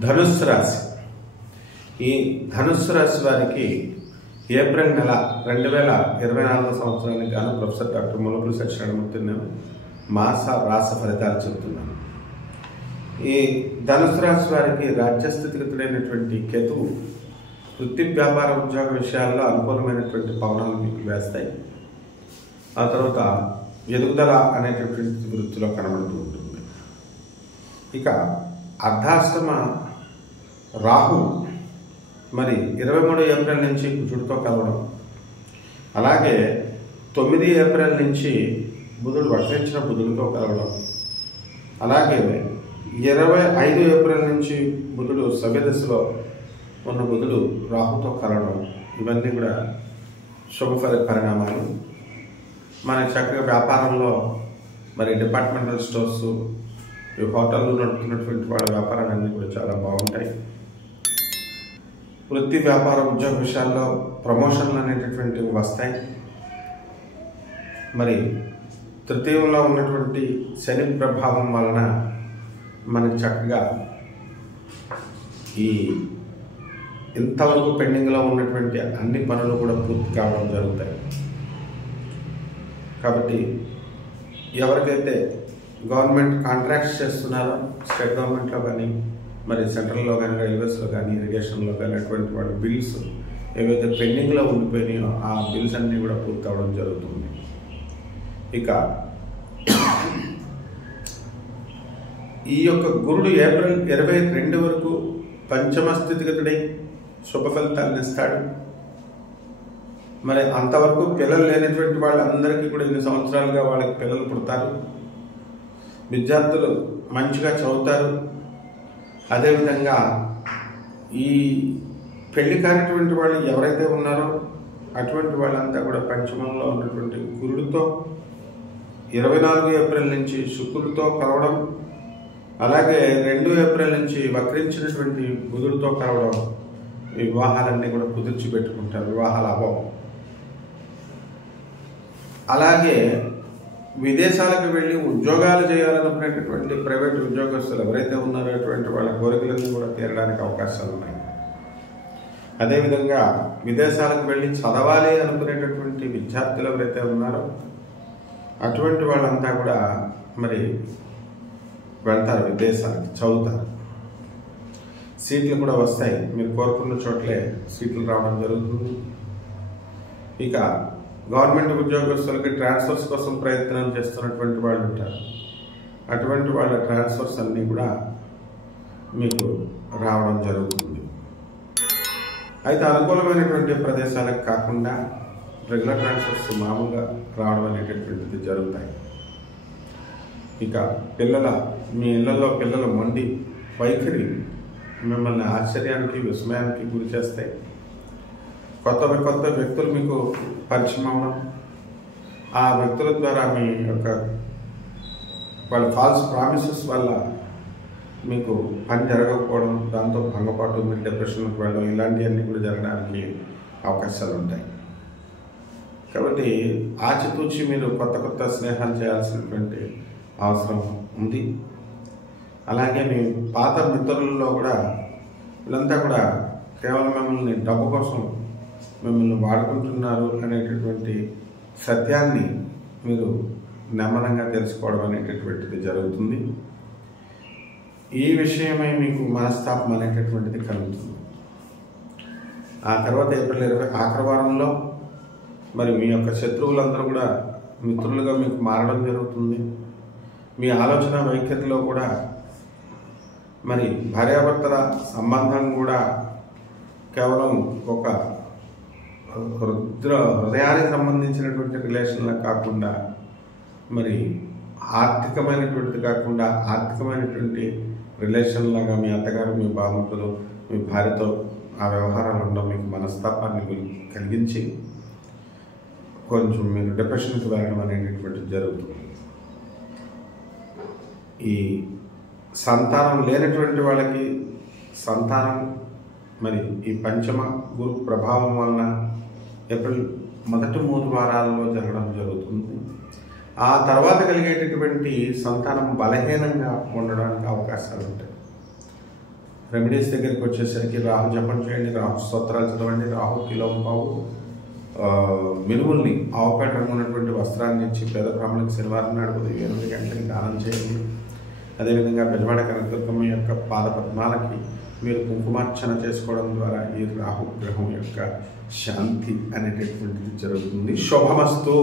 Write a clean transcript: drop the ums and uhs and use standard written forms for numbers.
ధనుస్సు రాశి. ఈ ధనుస్సు రాశి వారికి ఏప్రిల్ నెల 2024 సంవత్సరానికి గాను ప్రొఫెసర్ డాక్టర్ ములపూడి సత్యనారాయణమూర్తి నేను మాస రాశి ఫలితాలు చెబుతున్నాను. ఈ ధనుస్సు రాశి వారికి రాజ్యస్థితిగతుడైనటువంటి కేతువు వృత్తి వ్యాపార ఉద్యోగ విషయాల్లో అనుకూలమైనటువంటి పవనాలు మీకు వేస్తాయి. ఆ తర్వాత ఎదుగుదల అనేటటువంటి వృత్తిలో కనబడుతూ ఉంటుంది. ఇక అర్ధాష్టమ రాహు మరి 23 ఏప్రిల్ నుంచి కుజుడితో కలవడం, అలాగే 9 ఏప్రిల్ నుంచి బుధుడు వక్రించిన బుధుడితో కలవడం, అలాగే 25 ఏప్రిల్ నుంచి బుధుడు సవ్యదశలో ఉన్న బుధుడు రాహుతో కలవడం, ఇవన్నీ కూడా శుభ పరిణామాలు. మనకి చక్కగా వ్యాపారంలో మరి డిపార్ట్మెంటల్ స్టోర్స్, ఈ హోటళ్ళు నడుపుతున్నటువంటి వాళ్ళ వ్యాపారాలన్నీ కూడా చాలా బాగుంటాయి. వృత్తి వ్యాపార ఉద్యోగ విషయాల్లో ప్రమోషన్లు అనేటటువంటివి వస్తాయి. మరి తృతీయంలో ఉన్నటువంటి శని ప్రభావం వలన మనకి చక్కగా ఈ ఇంతవరకు పెండింగ్లో ఉన్నటువంటి అన్ని పనులు కూడా పూర్తి కావడం జరుగుతాయి. కాబట్టి ఎవరికైతే గవర్నమెంట్ కాంట్రాక్ట్స్ చేస్తున్నారో, స్టేట్ గవర్నమెంట్లో కానీ మరి సెంట్రల్లో కానీ రైల్వేస్లో కానీ ఇరిగేషన్లో కానీ అటువంటి వాళ్ళ బిల్స్ ఏవైతే పెండింగ్లో ఉండిపోయినాయో ఆ బిల్స్ అన్నీ కూడా పూర్తి అవడం జరుగుతుంది. ఇక ఈ యొక్క గురుడు ఏప్రిల్ 22 వరకు పంచమ స్థితిగతుడై శుభ ఫలితాలను ఇస్తాడు. మరి అంతవరకు పిల్లలు లేనటువంటి వాళ్ళందరికీ కూడా ఇన్ని సంవత్సరాలుగా వాళ్ళకి పిల్లలు పుడతారు. విద్యార్థులు మంచిగా చదువుతారు. అదేవిధంగా ఈ పెళ్లి కానిటువంటి వాళ్ళు ఎవరైతే ఉన్నారో అటువంటి వాళ్ళంతా కూడా పంచమంలో ఉన్నటువంటి గురుడితో 24 ఏప్రిల్ నుంచి శుక్రుడితో కలవడం, అలాగే 2 ఏప్రిల్ నుంచి వక్రించినటువంటి బుధుడితో కలవడం, వివాహాలన్నీ కూడా కుదిర్చి పెట్టుకుంటారు. వివాహాల అభావం. అలాగే విదేశాలకు వెళ్ళి ఉద్యోగాలు చేయాలనుకునేటటువంటి ప్రైవేట్ ఉద్యోగస్తులు ఎవరైతే ఉన్నారో అటువంటి వాళ్ళ కోరికలన్నీ కూడా తీరడానికి అవకాశాలు ఉన్నాయి. అదేవిధంగా విదేశాలకు వెళ్ళి చదవాలి అనుకునేటటువంటి విద్యార్థులు ఎవరైతే ఉన్నారో అటువంటి వాళ్ళంతా కూడా మరి వెళ్తారు, విదేశాలకు చదువుతారు. సీట్లు కూడా వస్తాయి. మీరు కోరుకున్న చోట్లే సీట్లు రావడం జరుగుతుంది. ఇక గవర్నమెంట్ ఉద్యోగస్తులకి ట్రాన్స్ఫర్స్ కోసం ప్రయత్నం చేస్తున్నటువంటి వాళ్ళు ఉంటారు. అటువంటి వాళ్ళ ట్రాన్స్ఫర్స్ అన్నీ కూడా మీకు రావడం జరుగుతుంది. అయితే అనుకూలమైనటువంటి ప్రదేశాలకు కాకుండా రెగ్యులర్ ట్రాన్స్ఫర్స్ మామూలుగా రావడం అనేటటువంటిది జరుగుతాయి. ఇక మీ ఇళ్లలో పిల్లల మొండి వైఖరి మిమ్మల్ని ఆశ్చర్యానికి విస్మయానికి గురి చేస్తాయి. కొత్త వ్యక్తులు మీకు పరిచయం అవ్వడం, ఆ వ్యక్తుల ద్వారా మీ యొక్క వాళ్ళ ఫాల్స్ ప్రామిసెస్ వల్ల మీకు పని జరగకపోవడం, దాంతో భంగపాటు, మీరు డిప్రెషన్కి వెళ్ళడం, ఇలాంటివన్నీ కూడా జరగడానికి అవకాశాలు ఉంటాయి. కాబట్టి ఆచితూచి మీరు కొత్త స్నేహాలు చేయాల్సినటువంటి అవసరం ఉంది. అలాగే మీ పాత మిత్రులలో కూడా వీళ్ళంతా కూడా కేవలం మిమ్మల్ని డబ్బు కోసం మిమ్మల్ని వాడుకుంటున్నారు అనేటటువంటి సత్యాన్ని మీరు నెమ్మదంగా తెలుసుకోవడం అనేటటువంటిది జరుగుతుంది. ఈ విషయమై మీకు మనస్తాపం అనేటటువంటిది కలుగుతుంది. ఆ తర్వాత ఏప్రిల్ 20 ఆఖరి వారంలో మరి మీ యొక్క శత్రువులందరూ కూడా మిత్రులుగా మీకు మారడం జరుగుతుంది. మీ ఆలోచన వైఖరిలో కూడా మరి భార్యాభర్తల సంబంధం కూడా కేవలం ఒక హృదయానికి సంబంధించినటువంటి రిలేషన్లా కాకుండా మరి ఆర్థికమైనటువంటిది కాకుండా ఆర్థికమైనటువంటి రిలేషన్ లాగా మీ అత్తగారు, మీ బామర్తులు, మీ భార్యతో ఆ వ్యవహారాలు ఉండడం మీకు మనస్తాపాన్ని కలిగించి కొంచెం మీరు డిప్రెషన్కి వెళ్ళడం అనేటటువంటిది జరుగుతుంది. ఈ సంతానం లేనటువంటి వాళ్ళకి సంతానం మరి ఈ పంచమ గురు ప్రభావం వలన ఏప్రిల్ మొదటి 3 వారాలలో జరగడం జరుగుతుంది. ఆ తర్వాత కలిగేటటువంటి సంతానం బలహీనంగా ఉండడానికి అవకాశాలు ఉంటాయి. రెమెడీస్ దగ్గరికి వచ్చేసరికి రాహు జపం చేయండి, రాహు స్తోత్రాలు చదవండి, రాహు కిలోంపావు మినుముల్ని ఆవుపేట రంగు ఉన్నటువంటి వస్త్రాన్ని ఇచ్చి పేద బ్రాహ్మణులకు శనివారం నాడు ఉదయం 8 గంటలకి దానం చేయండి. అదేవిధంగా బెజవాడ కనకదుర్గమ్మ యొక్క పాద పద్మాలకి మీరు కుంకుమార్చన చేసుకోవడం ద్వారా ఈ రాహు గ్రహం యొక్క శాంతి అనేటటువంటిది జరుగుతుంది. శుభమస్తు.